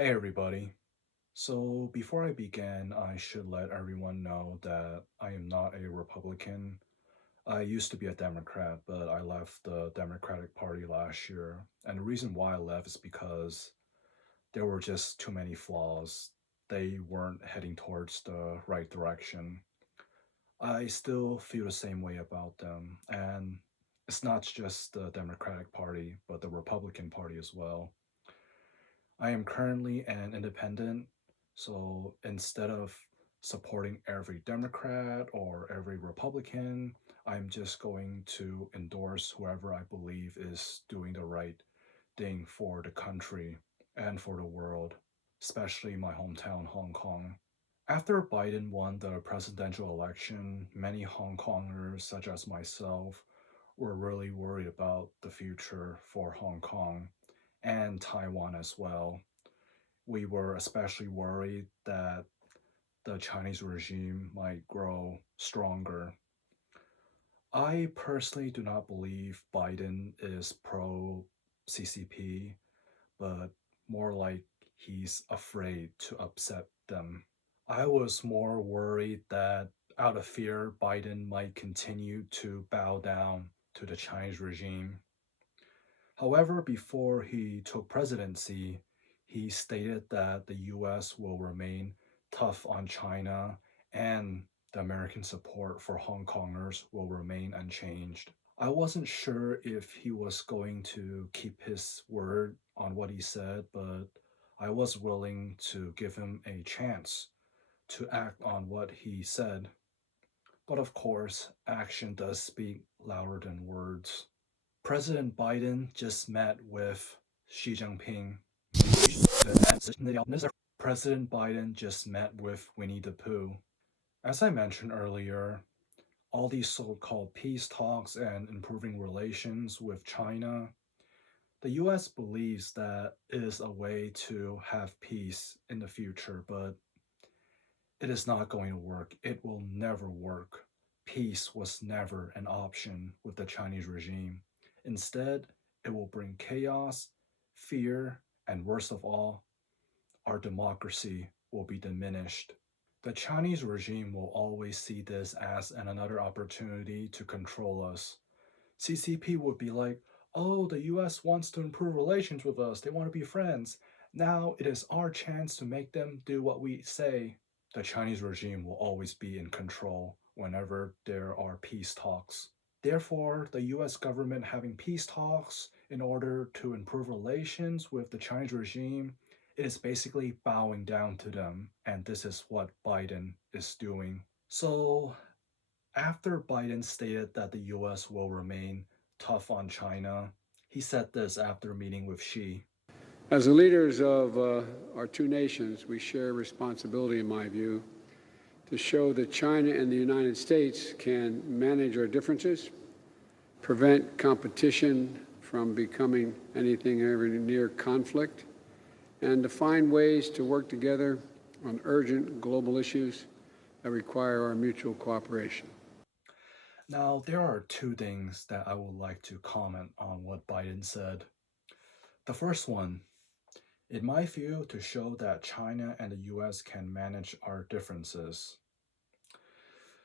Hey everybody. So before I begin, I should let everyone know that I am not a Republican. I used to be a Democrat, but I left the Democratic Party last year. And the reason why I left is because there were just too many flaws. They weren't heading towards the right direction. I still feel the same way about them. And it's not just the Democratic Party, but the Republican Party as well. I am currently an independent, so instead of supporting every Democrat or every Republican, I'm just going to endorse whoever I believe is doing the right thing for the country and for the world, especially my hometown, Hong Kong. After Biden won the presidential election, many Hong Kongers, such as myself, were really worried about the future for Hong Kong and Taiwan as well. We were especially worried that the Chinese regime might grow stronger. I personally do not believe Biden is pro CCP, but more like he's afraid to upset them. I was more worried that out of fear, Biden might continue to bow down to the Chinese regime. However, before he took presidency, he stated that the US will remain tough on China and the American support for Hong Kongers will remain unchanged. I wasn't sure if he was going to keep his word on what he said, but I was willing to give him a chance to act on what he said. But of course, action does speak louder than words. President Biden just met with Xi Jinping. President Biden just met with Winnie the Pooh. As I mentioned earlier, all these so called peace talks and improving relations with China, the US believes that it is a way to have peace in the future, but it is not going to work. It will never work. Peace was never an option with the Chinese regime. Instead, it will bring chaos, fear, and worst of all, our democracy will be diminished. The Chinese regime will always see this as another opportunity to control us. CCP would be like, oh, the US wants to improve relations with us, they want to be friends. Now it is our chance to make them do what we say. The Chinese regime will always be in control whenever there are peace talks. Therefore, the US government having peace talks in order to improve relations with the Chinese regime, it is basically bowing down to them, and this is what Biden is doing. So, after Biden stated that the US will remain tough on China, he said this after meeting with Xi. As the leaders of our two nations, we share responsibility, in my view, to show that China and the United States can manage our differences, prevent competition from becoming anything ever near conflict, and to find ways to work together on urgent global issues that require our mutual cooperation. Now, there are two things that I would like to comment on what Biden said. The first one, in my view, to show that China and the US can manage our differences.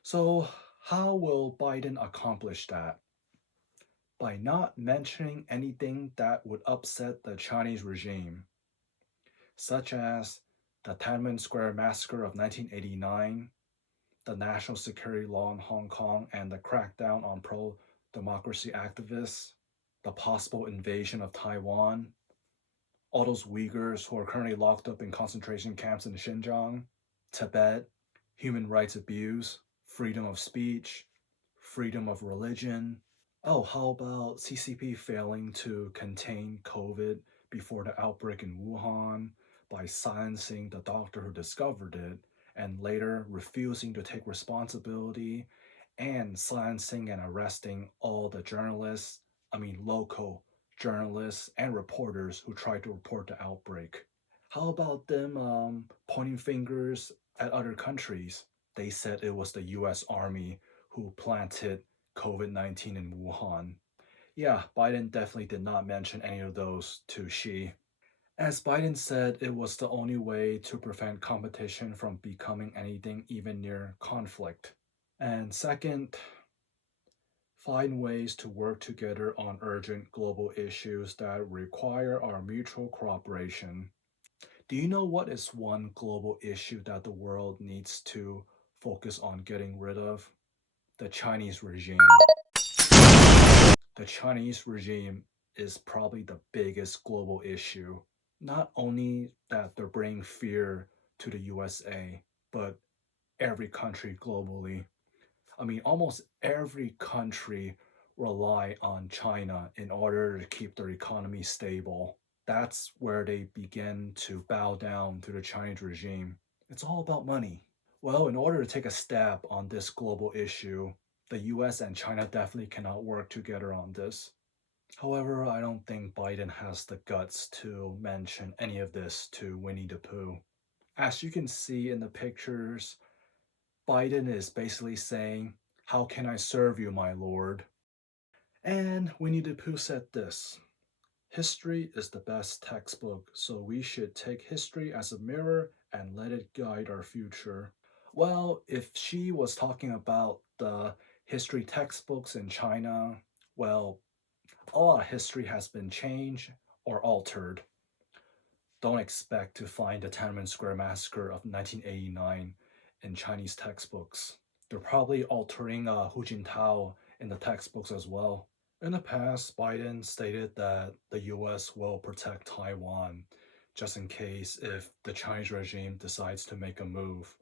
So, how will Biden accomplish that? By not mentioning anything that would upset the Chinese regime, such as the Tiananmen Square massacre of 1989, the national security law in Hong Kong, and the crackdown on pro democracy activists, the possible invasion of Taiwan, all those Uyghurs who are currently locked up in concentration camps in Xinjiang, Tibet, human rights abuse, freedom of speech, freedom of religion. Oh, how about CCP failing to contain COVID before the outbreak in Wuhan by silencing the doctor who discovered it and later refusing to take responsibility and silencing and arresting all the journalists, local journalists and reporters who tried to report the outbreak. How about them pointing fingers at other countries? They said it was the US Army who planted COVID 19 in Wuhan. Yeah, Biden definitely did not mention any of those to Xi. As Biden said, it was the only way to prevent competition from becoming anything even near conflict. And second, find ways to work together on urgent global issues that require our mutual cooperation. Do you know what is one global issue that the world needs to focus on getting rid of? The Chinese regime. The Chinese regime is probably the biggest global issue. Not only that they're bringing fear to the USA, but every country globally. I mean, almost every country rely on China in order to keep their economy stable. That's where they begin to bow down to the Chinese regime. It's all about money. Well, in order to take a stab on this global issue, the US and China definitely cannot work together on this. However, I don't think Biden has the guts to mention any of this to Winnie the Pooh. As you can see in the pictures, Biden is basically saying, "How can I serve you, my lord?" And Winnie the Pooh said this: "History is the best textbook, so we should take history as a mirror and let it guide our future." Well, if she was talking about the history textbooks in China, well, a lot of history has been changed or altered. Don't expect to find the Tiananmen Square massacre of 1989 in Chinese textbooks. They're probably altering Hu Jintao in the textbooks as well. In the past, Biden stated that the US will protect Taiwan just in case if the Chinese regime decides to make a move.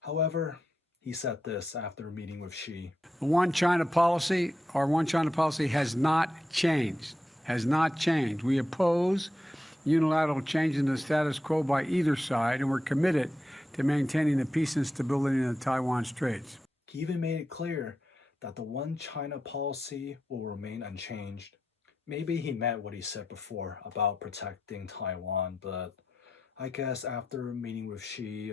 However, he said this after meeting with Xi. The one China policy, our one China policy has not changed. Has not changed. We oppose unilateral change in the status quo by either side, and we're committed to maintaining the peace and stability in the Taiwan Straits. He even made it clear that the one China policy will remain unchanged. Maybe he meant what he said before about protecting Taiwan, but I guess after meeting with Xi,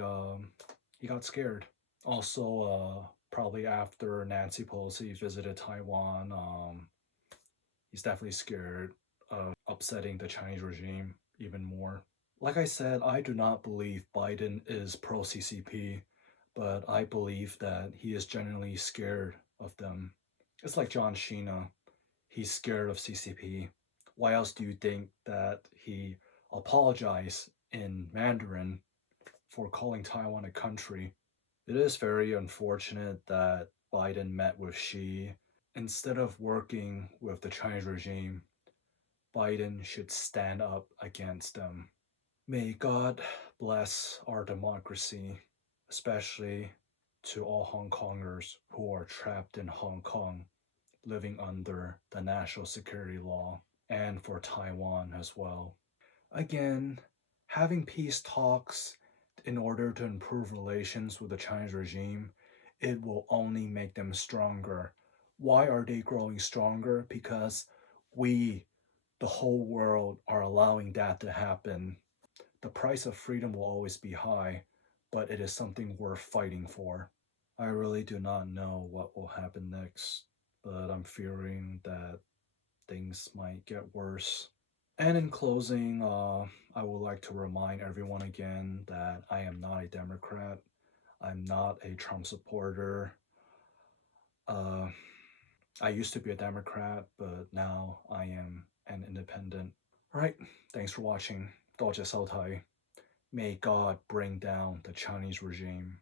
he got scared. Also, probably after Nancy Pelosi visited Taiwan, he's definitely scared of upsetting the Chinese regime even more. Like I said, I do not believe Biden is pro CCP, but I believe that he is genuinely scared of them. It's like John Sheena. He's scared of CCP. Why else do you think that he apologized in Mandarin for calling Taiwan a country? It is very unfortunate that Biden met with Xi. Instead of working with the Chinese regime, Biden should stand up against them. May God bless our democracy, especially to all HongKongers who are trapped in Hong Kong, living under the national security law, and for Taiwan as well. Again, having peace talks in order to improve relations with the Chinese regime, it will only make them stronger. Why are they growing stronger? Because we, the whole world, are allowing that to happen. The price of freedom will always be high, but it is something worth fighting for. I really do not know what will happen next, but I'm fearing that things might get worse. And in closing, I would like to remind everyone again that I am not a Democrat. I'm not a Trump supporter. Uh, I used to be a Democrat, but now I am an independent. All right, thanks for watching. 多謝收睇. May God bring down the Chinese regime.